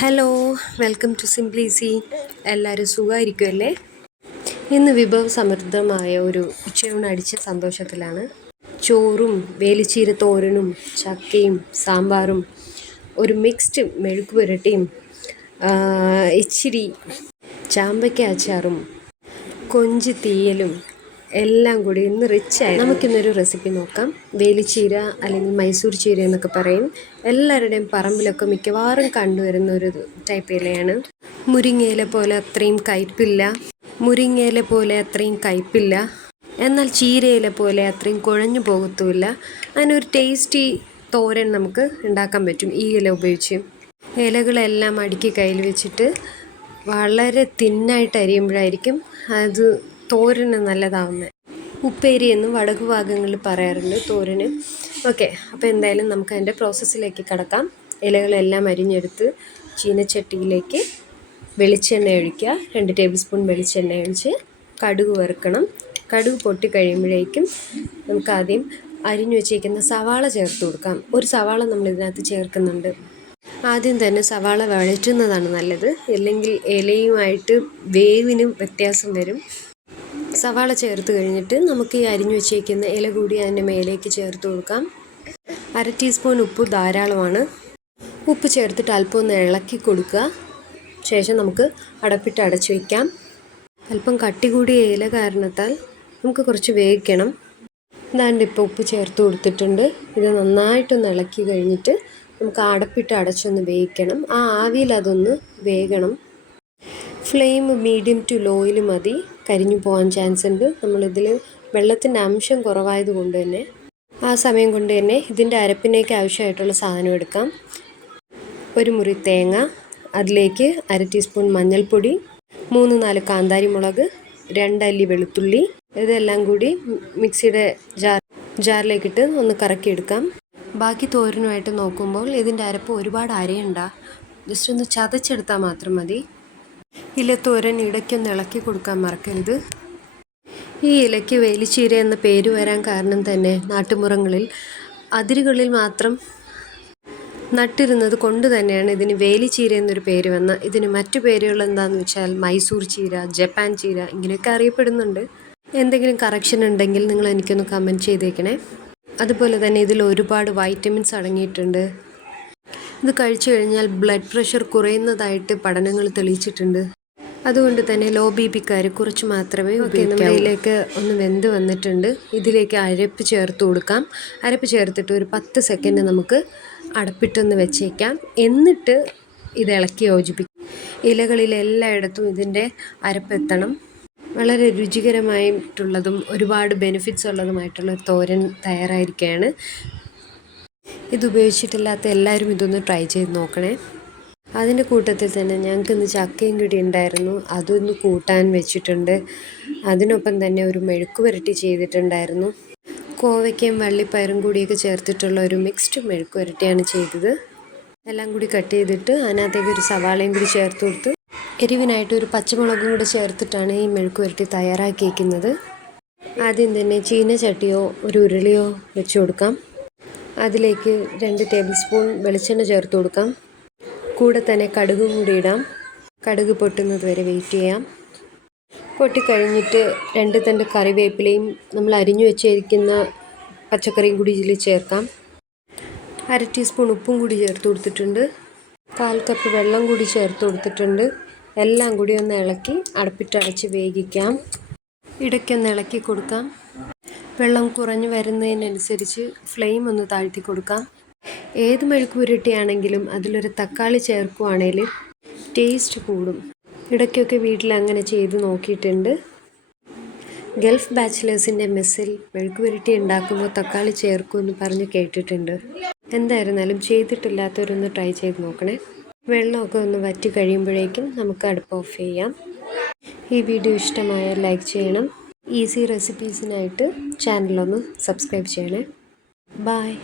Hello welcome to സിംപ്ലീസി എല്ലാവരും സുഖമായിരിക്കുമല്ലേ? ഇന്ന് വിഭവ സമൃദ്ധമായ ഒരു ഉച്ചയൂണ് അടിച്ച സന്തോഷത്തിലാണ്. ചോറും വേലിച്ചീര തോരനും ചക്കയും സാമ്പാറും ഒരു മിക്സ്ഡ് മെഴുക്ക് പുരട്ടിയും ഇച്ചിരി ചാമ്പയ്ക്ക അച്ചാറും കൊഞ്ച് തീയലും എല്ലാം കൂടി ഇന്ന് റിച്ച് റിച്ചായി നമുക്കിന്നൊരു റെസിപ്പി നോക്കാം. വേലിച്ചീര അല്ലെങ്കിൽ മൈസൂർ ചീര എന്നൊക്കെ പറയും. എല്ലാവരുടെയും പറമ്പിലൊക്കെ മിക്കവാറും കണ്ടുവരുന്ന ഒരു ടൈപ്പ് ഇലയാണ്. മുരിങ്ങയില പോലെ അത്രയും കയ്പില്ല. മുരിങ്ങയില പോലെ അത്രയും കയ്പില്ല. എന്നാൽ ചീരയില പോലെ അത്രയും കുഴഞ്ഞു പോകത്തുമില്ല. അതിനൊരു ടേസ്റ്റി തോരൻ നമുക്ക് ഉണ്ടാക്കാൻ പറ്റും ഈ ഇല ഉപയോഗിച്ച്. ഇലകളെല്ലാം അടുക്കി കയ്യിൽ വെച്ചിട്ട് വളരെ തിന്നായിട്ട് അരിയുമ്പോഴായിരിക്കും അത് തോരന് നല്ലതാവുന്നത് ഉപ്പേരി എന്നും വടകു ഭാഗങ്ങളിൽ പറയാറുണ്ട് തോരന്. ഓക്കെ അപ്പോൾ എന്തായാലും നമുക്ക് അതിന്റെ പ്രോസസ്സിലേക്ക് കടക്കാം. ഇലകളെല്ലാം അരിഞ്ഞെടുത്ത് ചീനച്ചട്ടിയിലേക്ക് വെളിച്ചെണ്ണ ഒഴിക്കുക. രണ്ട് ടേബിൾ സ്പൂൺ വെളിച്ചെണ്ണ ഒഴിച്ച് കടുക് വറുക്കണം. കടുക് പൊട്ടി കഴിയുമ്പോഴേക്കും നമുക്ക് ആദ്യം അരിഞ്ഞു വെച്ചേക്കുന്ന സവാള ചേർത്ത് കൊടുക്കാം. ഒരു സവാള നമ്മൾ ഇതിനകത്ത് ചേർക്കുന്നുണ്ട്. ആദ്യം തന്നെ സവാള വഴറ്റുന്നതാണ് നല്ലത്. അല്ലെങ്കിൽ ഇലയുമായിട്ട് വേവിനും വ്യത്യാസം വരും. സവാള ചേർത്ത് കഴിഞ്ഞിട്ട് നമുക്ക് ഈ അരിഞ്ഞു വെച്ചേക്കുന്ന ഇല കൂടി അതിന്റെ മേലേക്ക് ചേർത്ത് കൊടുക്കാം. അര ടീസ്പൂൺ ഉപ്പ് ധാരാളമാണ്. ഉപ്പ് ചേർത്തിട്ട് അല്പം ഒന്ന് ഇളക്കി കൊടുക്കുക. ശേഷം നമുക്ക് അടപ്പിട്ട് അടച്ചു വയ്ക്കാം അല്പം കട്ടി കൂടിയ ഇല കാരണത്താൽ നമുക്ക് കുറച്ച് വേവിക്കണം. ഇതാണ്ട് ഇപ്പോൾ ഉപ്പ് ചേർത്ത് കൊടുത്തിട്ടുണ്ട്. ഇത് നന്നായിട്ടൊന്ന് ഇളക്കി കഴിഞ്ഞിട്ട് നമുക്ക് അടപ്പിട്ട് അടച്ചൊന്ന് വേവിക്കണം. ആ ആവിയിൽ അതൊന്ന് വേകണം. ഫ്ലെയിം മീഡിയം ടു ലോയിൽ മതി. കരിഞ്ഞു പോകാൻ ചാൻസ് ഉണ്ട്. നമ്മളിതിൽ വെള്ളത്തിന്റെ അംശം കുറവായത് കൊണ്ട് തന്നെ ആ സമയം കൊണ്ട് തന്നെ ഇതിന്റെ അരപ്പിനേക്ക് ആവശ്യമായിട്ടുള്ള സാധനം എടുക്കാം. ഒരു മുറി തേങ്ങ അതിലേക്ക് അര ടീസ്പൂൺ മഞ്ഞൾപ്പൊടി മൂന്ന് നാല് കാന്താരി മുളക് രണ്ടല്ലി വെളുത്തുള്ളി. ഇതെല്ലാം കൂടി മിക്സിയുടെ ജാർ ജാറിലേക്കിട്ട് ഒന്ന് കറക്കിയെടുക്കാം ബാക്കി തോരനുമായിട്ട് നോക്കുമ്പോൾ ഇതിന്റെ അരപ്പ് ഒരുപാട് അരയണ്ട. ജസ്റ്റ് ഒന്ന് ചതച്ചെടുത്താൽ മാത്രം മതി. ഇലത്തോരൻ ഇടയ്ക്കൊന്ന് ഇളക്കി കൊടുക്കാൻ മറക്കരുത്. ഈ ഇലയ്ക്ക് വേലിച്ചീര എന്ന പേര് വരാൻ കാരണം തന്നെ നാട്ടുമുറങ്ങളിൽ അതിരുകളിൽ മാത്രം നട്ടിരുന്നത് കൊണ്ട് തന്നെയാണ് ഇതിന് വേലിച്ചീര എന്നൊരു പേര് വന്ന. ഇതിന് മറ്റു പേരുകൾ എന്താണെന്ന് വെച്ചാൽ മൈസൂർ ചീര ജപ്പാൻ ചീര ഇങ്ങനെയൊക്കെ അറിയപ്പെടുന്നുണ്ട്. എന്തെങ്കിലും കറക്ഷൻ ഉണ്ടെങ്കിൽ നിങ്ങൾ എനിക്കൊന്ന് കമന്റ് ചെയ്തേക്കണേ. അതുപോലെ തന്നെ ഇതിൽ ഒരുപാട് വൈറ്റമിൻസ് അടങ്ങിയിട്ടുണ്ട്. ഇത് കഴിച്ചു കഴിഞ്ഞാൽ ബ്ലഡ് പ്രഷർ കുറയുന്നതായിട്ട് പഠനങ്ങൾ തെളിയിച്ചിട്ടുണ്ട്. അതുകൊണ്ട് തന്നെ ലോ ബി പിക്കാർ കുറച്ച് മാത്രമേ ഉപയോഗിക്കുന്നതിലേക്ക് ഒന്ന് വെന്ത് വന്നിട്ടുണ്ട്. ഇതിലേക്ക് അരപ്പ് ചേർത്ത് കൊടുക്കാം. അരപ്പ് ചേർത്തിട്ട് ഒരു പത്ത് സെക്കൻഡ് നമുക്ക് അടപ്പിട്ടൊന്ന് വെച്ചേക്കാം. എന്നിട്ട് ഇത് ഇളക്കി യോജിപ്പിക്കും. ഇലകളിൽ എല്ലായിടത്തും ഇതിന്റെ അരപ്പെത്തണം വളരെ രുചികരമായിട്ടുള്ളതും ഒരുപാട് ബെനിഫിറ്റ്സ് ഉള്ളതുമായിട്ടുള്ള തോരൻ തയ്യാറായിരിക്കുകയാണ്. ഇത് ഉപയോഗിച്ചിട്ടില്ലാത്ത എല്ലാവരും ഇതൊന്ന് ട്രൈ ചെയ്ത് നോക്കണേ. അതിന്റെ കൂട്ടത്തിൽ തന്നെ ഞങ്ങൾക്ക് ഇന്ന് ചക്കയും കിടി ഉണ്ടായിരുന്നു. അതൊന്ന് കൂട്ടാൻ വെച്ചിട്ടുണ്ട്. അതിനൊപ്പം തന്നെ ഒരു മെഴുക്ക് പുരട്ടി ചെയ്തിട്ടുണ്ടായിരുന്നു. കോവയ്ക്കയും വള്ളിപ്പയറും കൂടിയൊക്കെ ചേർത്തിട്ടുള്ള ഒരു മിക്സ്ഡ് മെഴുക്ക് പുരട്ടിയാണ് ചെയ്തത്. എല്ലാം കൂടി കട്ട് ചെയ്തിട്ട് അതിനകത്തേക്ക് ഒരു സവാളയും കൂടി ചേർത്ത് കൊടുത്ത് എരിവിനായിട്ട് ഒരു പച്ചമുളകും കൂടി ചേർത്തിട്ടാണ് ഈ മെഴുക്ക് പുരട്ടി തയ്യാറാക്കിയിരിക്കുന്നത് ആദ്യം തന്നെ ചീനച്ചട്ടിയോ ഒരു ഉരുളിയോ വെച്ച് കൊടുക്കാം. അതിലേക്ക് രണ്ട് ടേബിൾ സ്പൂൺ വെളിച്ചെണ്ണ ചേർത്ത് കൊടുക്കാം. കൂടെ തന്നെ കടുകും കൂടി ഇടാം. കടുക് പൊട്ടുന്നത് വരെ വെയിറ്റ് ചെയ്യാം. പൊട്ടിക്കഴിഞ്ഞിട്ട് രണ്ട് തണ്ട് കറിവേപ്പിലയും നമ്മൾ അരിഞ്ഞു വെച്ചിരിക്കുന്ന പച്ചക്കറിയും കൂടി ഇതിൽ ചേർക്കാം. അര ടീസ്പൂൺ ഉപ്പും കൂടി ചേർത്ത് കൊടുത്തിട്ടുണ്ട്. കാൽ കപ്പ് വെള്ളം കൂടി ചേർത്ത് കൊടുത്തിട്ടുണ്ട്. എല്ലാം കൂടി ഒന്ന് ഇളക്കി അടുപ്പിട്ടടച്ച് വേവിക്കാം. ഇടയ്ക്കൊന്ന് ഇളക്കി കൊടുക്കാം. വെള്ളം കുറഞ്ഞു വരുന്നതിനനുസരിച്ച് ഫ്ലെയിം ഒന്ന് താഴ്ത്തി കൊടുക്കാം. ഏത് മെഴുക്ക് പുരട്ടിയാണെങ്കിലും അതിലൊരു തക്കാളി ചേർക്കുവാണെങ്കിൽ ടേസ്റ്റ് കൂടും. ഇടയ്ക്കൊക്കെ വീട്ടിൽ അങ്ങനെ ചെയ്ത് നോക്കിയിട്ടുണ്ട്. ഗൾഫ് ബാച്ചിലേഴ്സിന്റെ മെസ്സിൽ മെഴുക്ക് പുരട്ടി ഉണ്ടാക്കുമ്പോൾ തക്കാളി ചേർക്കുമെന്ന് പറഞ്ഞ് കേട്ടിട്ടുണ്ട്. എന്തായിരുന്നാലും ചെയ്തിട്ടില്ലാത്തവരൊന്ന് ട്രൈ ചെയ്ത് നോക്കണേ. വെള്ളമൊക്കെ ഒന്ന് വറ്റി കഴിയുമ്പോഴേക്കും നമുക്ക് അടുപ്പ് ഓഫ് ചെയ്യാം. ഈ വീഡിയോ ഇഷ്ടമായാൽ ലൈക്ക് ചെയ്യണം. ഈസി റെസിപ്പീസിനായിട്ട് ചാനലൊന്ന് സബ്സ്ക്രൈബ് ചെയ്യണേ. ബായ്.